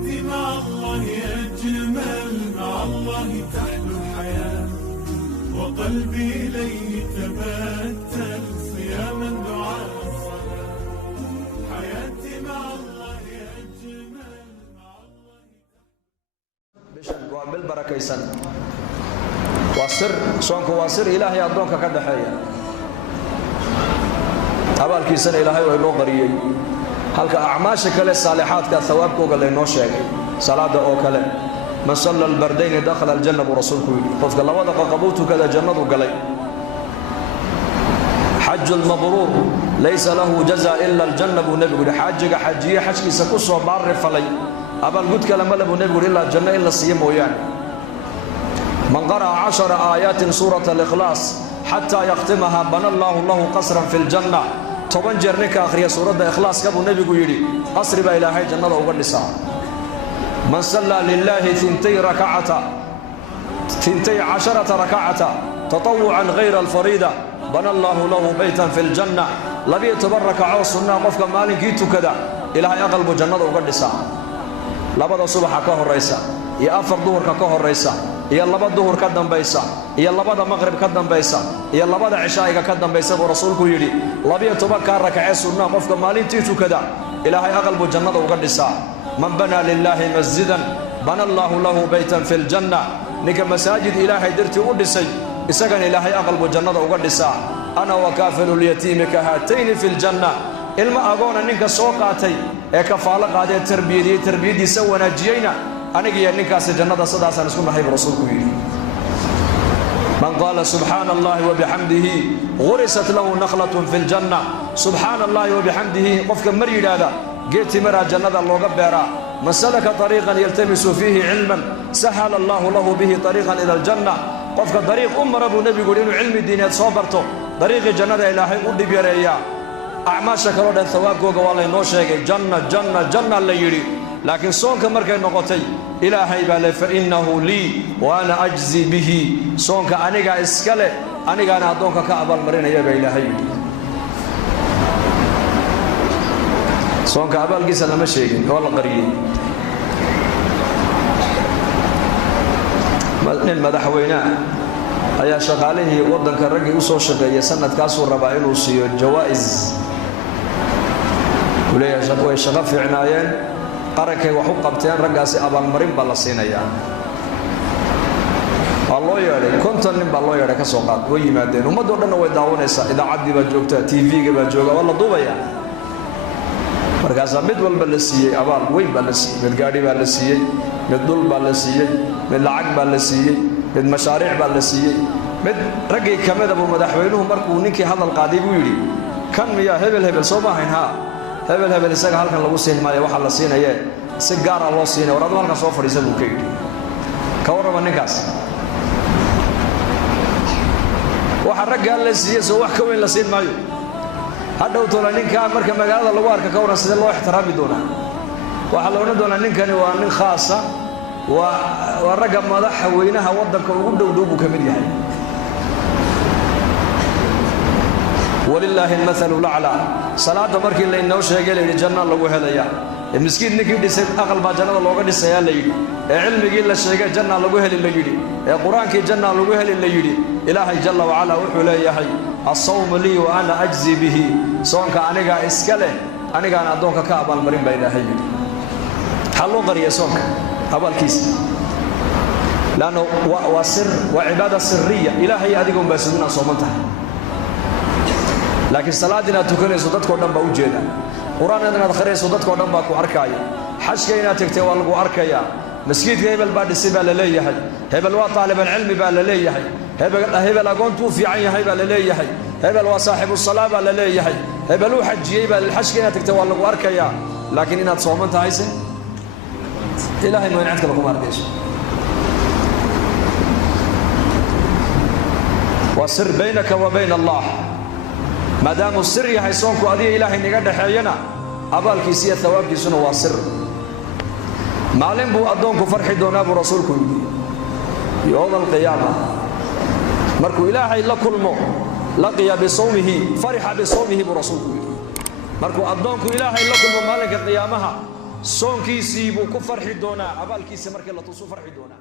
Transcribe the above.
حياتي مع الله أجمل، مع الله تحلو الحياة، وقلبي إليه تبتل صياما دعاء الصلاة. حياتي مع الله أجمل، مع الله bishan waa bil barakaysan, waa sir soonku waa sir ilaahay adoonka ka dhaxeeya, abaalkiisana ilaahay waa inoo qariyay. halka acmaasha kale saalixaadka thawaabkooga laynoo sheegay, salaada oo kale man salla albardayni dakhala aljanna buu rasuulku yidhi, qofka labada qaqabuu tukada jannadu galay. xaju lmabruur laysa lahu jaza ila aljanna buu nebigu yidhi, xaajiga xajiye xajkiisa ku soo baarri falay abaalgud kale male buu nebigu yidhi ilaa janno in la siiyo mooyaane. man qara'a 10 aayaatin suurata alikhlaas xataa yakhtimaha bana allaahu lahu qasran fi ljanna, 10 jeer ninka akhriya suuradda ikhlaaska buu nebigu yidhi qasri baa ilaahay jannada uga dhisaa. man sallaa lilaahi 12 rakacata tatawucan hayra alfariida bana allaahu lahu baytan fi ljanna, 12 rakacoo sunnaa qofka maalinkii tukada ilaahay aqal buu jannada uga dhisaa. labada subaxa ka horaysa iyo 4 duhurka ka horaysa iyo 2 duhur ka dambaysa iyo 2 maqrib ka dambaysa iyo 2 cishaa'iga ka dambaysa buu rasuulku yidhi 12 ka rakacee sunnaa qofka maalintii tukada ilaahay aqal buu jannada uga dhisaa. man banaa lilaahi masjidan bana allaahu lahu baytan fi ljanna, ninka masaajid ilaahay dartii u dhisay isagana ilaahay aqal buu jannada uga dhisaa. ana wakaafilu lyatiimi ka haatayni fi ljanna, ilma agoona ninka soo qaatay ee kafaalo qaadee tarbiyadiyey tarbiyadiisa wanaajiyeyna anigiiyo ninkaasi jannada sidaasaan isku nahay buu rasuulku yidhi. man qaala subxaana allahi wabixamdihi gurisat lahu nakhlatun fi ljanna, subxaana allahi wabixamdihi qofka mar yidhaahda geed timiraa jannada looga beeraa. man salaka طariiqan yaltamisu fiihi cilman sahala allahu lahu bihi طariiqan ila aljanna, qofka dariiq u mara buu nebigu yidhi inuu cilmi diineed soo barto dariiqii jannada ilaahay u dhib yareeyaa. acmaasha kaloo dhan thawaabkooga waa laynoo sheegay, janna janna janna la yidhi. laakiin soonka markay noqotay ilaahay baa le fainnahu lii wa ana ajzi bihi, soonka anigaa iska leh anigaana addoonka ka abaalmarinaya baa ilaahay yidhi. soonka abaalkiisa lama sheegin, waa la qariyey. nin madaxweyneah ayaa shaqaalihii waddanka raggii u soo shaqeeyay sanadkaasuu rabaa inuu siiyo jawaa'is. uu leeyahay way shaqo fiicnaayeen, qarankay wax u qabteen, raggaasi abaalmarin baa la siinayaa. waa loo yeedhay 50 nin baa loo yeedhay ka soo qaad, way yimaadeen. ummaddoo dhanna way daawanaysaa, idaacaddii baa joogta, tv-ga baa jooga, waa la duubayaa. markaasaa mid walba la siiyey abaal weyn baa la siiyey, mid gaadhi baa la siiyey, mid dhul baa la siiyey, mid lacag baa la siiyey, mid mashaariic baa la siiyey. mid raggii ka mida buu madaxweynuhu markuu ninkii hadal qaaday buu yidhi kan miyaa hebel hebel soo maahayn? haa, hebel hebel isaga halkan lagu siin maayo, waxaa la siinayee si gaara loo siinay, war aduu halkan soo fadhiisa buu ka yidhi. ka warrama ninkaas waxa raggaa la siiyey soo wax ka weyn la siin maayo. hadhow toona ninkaa marka magaalada lagu arka ka warran sidee loo ixtiraami doonaa? waxaa la odhan doonaa ninkani waa nin khaasa, waa ragga madaxweynaha waddanka ugu dhowdhow buu ka mid yahay. walilaahi almathalu laclaa, salaada markii laynoo sheegay layidhi janna lagu helayaa. miskiin ninkii dhisay aqal baa jannada looga dhisayaa la yidhi. cilmigii la sheegay janna lagu heli la yidhi. qur-aankii janna lagu heli la yidhi. ilaahay jalla wacalaa wuxuu leeyahay assawmu lii wa ana ajzi bihi, soonka anigaa iska leh anigaana addoonka ka abaalmarin baa ilaahay yidhi. maxaa loo qariyay soonka abaalkiisa? lanno waa sir, waa cibaada siriya, ilaahay adiga unbaa sugin aan sooman tahay. laakiin salaad inaad tukanayso dadkoo dhan baa u jeeda, qur-aan inaad akhriyayso dadkoo dhan baa ku arkaaya, xajka inaad tegtay waa lagu arkayaa, masjidka hebel baa dhisay baa la leeyahay, hebel waa taalibalcilmi baa la leeyahay, hebel agoontuu fiican yahay baa la leeyahay, hebel waa saaxibusalaa baa la leeyahay, hebel uu xajiyey baa xajka inaad tegtay waa lagu arkayaa. laakiin inaad sooman tahayse ilaahay mooyn cid kale kuma arkayso. waa sir baynaka wa bayna allah, maadaamuu sir yahay soonku adiga ilaahay naga dhexeeyana abaalkiisa iyo thawaabkiisuna waa sir. maalin buu addoonku farxi doonaa buu rasuulku yidhi yowma alqiyaama, markuu ilaahay la kulmo laqiya bisawmihi farixa bisawmihi buu rasuulku yidhi. markuu addoonku ilaahay la kulmo maalinka qiyaamaha soonkiisii buu ku farxi doonaa abaalkiisa markii la tusu farxi doonaa